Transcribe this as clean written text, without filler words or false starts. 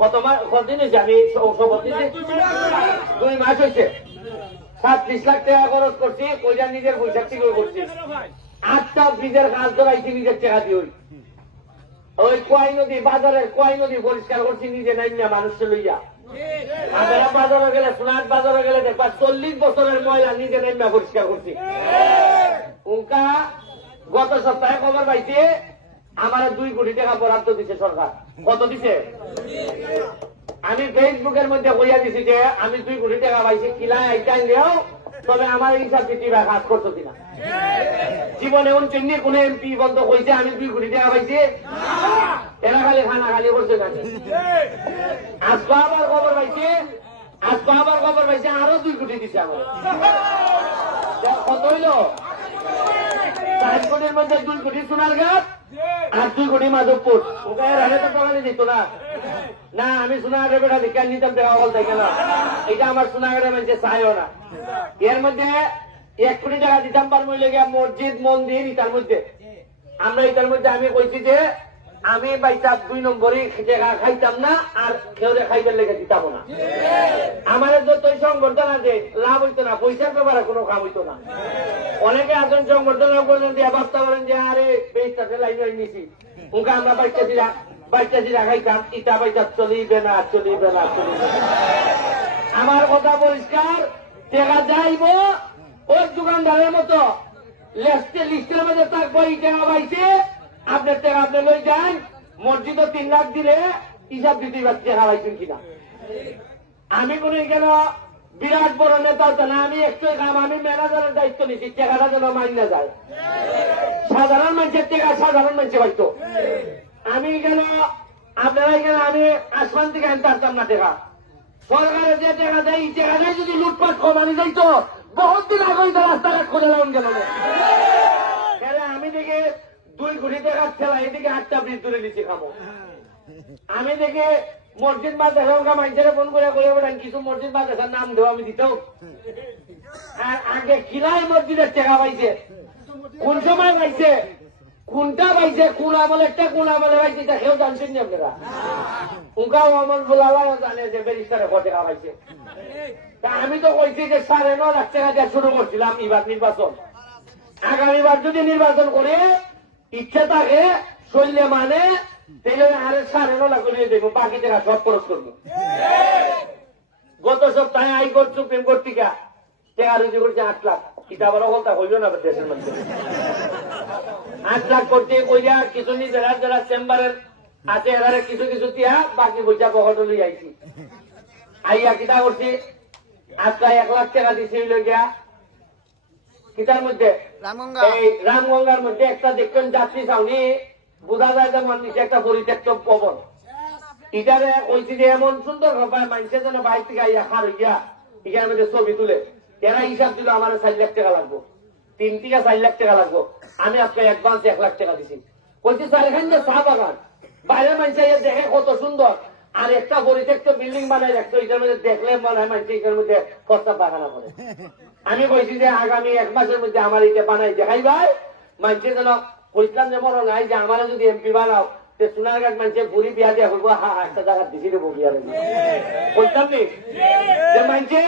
কতদিন হয়েছে আমি 2 মাস হয়েছে 37 লাখ টাকা খরচ করছি কইরা নিজের পয়সা থেকে করছি 8টা ব্রিজের কাজ ধরাইছি নিজের টাকা দিয়ে ওই কোয়াই নদী বাজারের কোয়াই নদী পরিষ্কার করছি নিজে নাইমিয়া মানুষকে লইয়া আমরা বাজারে গেলে সোনার বাজারে গেলে দেখবা 40 বছরের ময়লা নিজে নাইমিয়া পরিষ্কার করছি উনকা গত সপ্তাহে খবর পাইছে আমার 2 কোটি টাকা বরাদ্দ দিছে সরকার কত দিছে আমি ফেসবুকের মধ্যে কইয়া দিছি যে আমি 2 কোটি টাকা পাইছি কিলা এইটাই দেও তবে আমার হিসাব দিতে কাজ করছো কিনা জীবনে এমন চিনি কোন এমপি বন্ধ কইছে আমি 2 কোটি টাকা পাইছি এরা খালি খানা খালি করছে না আজকে আবার খবর পাইছে আরো 2 কোটি দিছে আমার কত হইল 4 কোটির মধ্যে 2 কোটি সোনার ঘাট আর 2 কোটি মাধবপুর ওখানে রাখে তো টাকা দিত না আমি সোনাগাড়ের বেটা দিকে নিতাম টাকা বল দেখে না এটা আমার সোনাগাড়ের মধ্যে চাইও না এর মধ্যে 1 কোটি টাকা দিতাম পার মূল্য গিয়া মসজিদ মন্দির ইটার মধ্যে আমরা এটার মধ্যে আমি কইছি যে আমি বাইটা 2 নম্বরই টাকা খাইতাম না আর কেউরে খাইবার লেগে দিতাম না আমার যতই সংগঠন আছে লাভ হইতো না পয়সার ব্যাপারে কোনো কাম হইতো না অনেকে আছেন সংগঠন করলেন দিয়ে ভাবতে পারেন যে আরে বেশটাতে লাইন নিছি ওকে আমরা বাইটা দিলা খাইতাম ইটা বাইটা চলিবে না আমার কথা পরিষ্কার টাকা যাইব ওই দোকানদারের মতো লিস্টের মধ্যে থাকবো এই টাকা পাইছে আপনার টাকা আপনি লই যান মসজিদও 3 লাখ দিলে হিসাব দিতে টাকা পাইছেন কিনা আমি কোন কেন বিরাট বড় নেতা না আমি একটাই কাম আমি ম্যানেজারের দায়িত্ব নিচ্ছি টাকাটা যেন মাইনা যায় সাধারণ মানুষের টাকা সাধারণ মানুষে পাইতো আমি কেন আপনারা এখানে আমি আসমান থেকে আনতে পারতাম না টাকা সরকারের যে টাকা দেয় এই টাকাটাই যদি লুটপাট কমানি যাইতো বহুত দিন আগে রাস্তাঘাট খোঁজা লাগান গেল আমি দেখে 2 কোটি টাকার খেলা এদিকে 8টা ব্রিজ ধরে নিচ্ছি খামো আমি দেখে মসজিদ মাদ্রাসা মানুষেরা ফোন করে বেড়ান কিছু মসজিদ মাদ্রাসার নাম দেবো আমি দিতেও আর আগে কিলাই মসজিদের টাকা পাইছে কোন সময় পাইছে কোনটা পাইছে কোন আমল একটা কোন আমলে পাইছে এটা কেউ জানছেন না আপনারা উনকাও আমল বলালাও জানে যে ব্যারিস্টারে কত টাকা পাইছে তা আমি তো কইছি যে 9.5 লাখ টাকা দিয়ে শুরু করছিলাম এবার নির্বাচন আগামীবার যদি নির্বাচন করে ইচ্ছে থাকে শৈলে মানে তাহলে আরে 9.5 লাখ করে দেবো বাকি টাকা সব খরচ করবো গত সপ্তাহে হাইকোর্ট সুপ্রিম কোর্ট থেকে টাকা রুজু করছে 8 লাখ এটা আবার কথা হইল না দেশের মধ্যে 8 লাখ করতে কইয়া কিছু নিজেরা যারা চেম্বারের আছে এরা কিছু দিয়া বাকি পয়সা পকেটে লই আইছি আইয়া কিতা করছি আজকে 1 লাখ টাকা দিছি হইল গিয়া কিতার মধ্যে এই রামগঙ্গার মধ্যে একটা দেখবেন যাত্রী ছাউনি বোঝা যায় যে মানুষ একটা পরিত্যক্ত ভবন এটারে কইছি যে এমন সুন্দর ব্যাপার মানুষের জন্য বাইক থেকে আইয়া খার হইয়া এখানে মধ্যে ছবি তুলে এরা হিসাব দিল আমার 4 লাখ টাকা লাগবো 3 থেকে 4 লাখ টাকা লাগবো আমি আজকে অ্যাডভান্স 1 লাখ টাকা দিছি বলছি স্যার এখানে যে চা বাগান বাইরের মানুষ দেখে কত সুন্দর আর একটা পরিত্যক্ত বিল্ডিং বানাই রাখতো এটার মধ্যে দেখলে মনে হয় মানুষ এটার মধ্যে প্রস্তাব বাগানা করে আমি কইছি যে আগামী 1 মাসের মধ্যে আমার এটা বানাই দেখাই ভাই মানুষের যেন কইতাম যে মনে নাই যে আমার যদি এমপি বানাও তে সোনারঘাট মানুষের ভুরি বিয়া দিয়া করবো একটা জায়গা দিছি দেবো বিয়া কইতাম নি যে মানুষের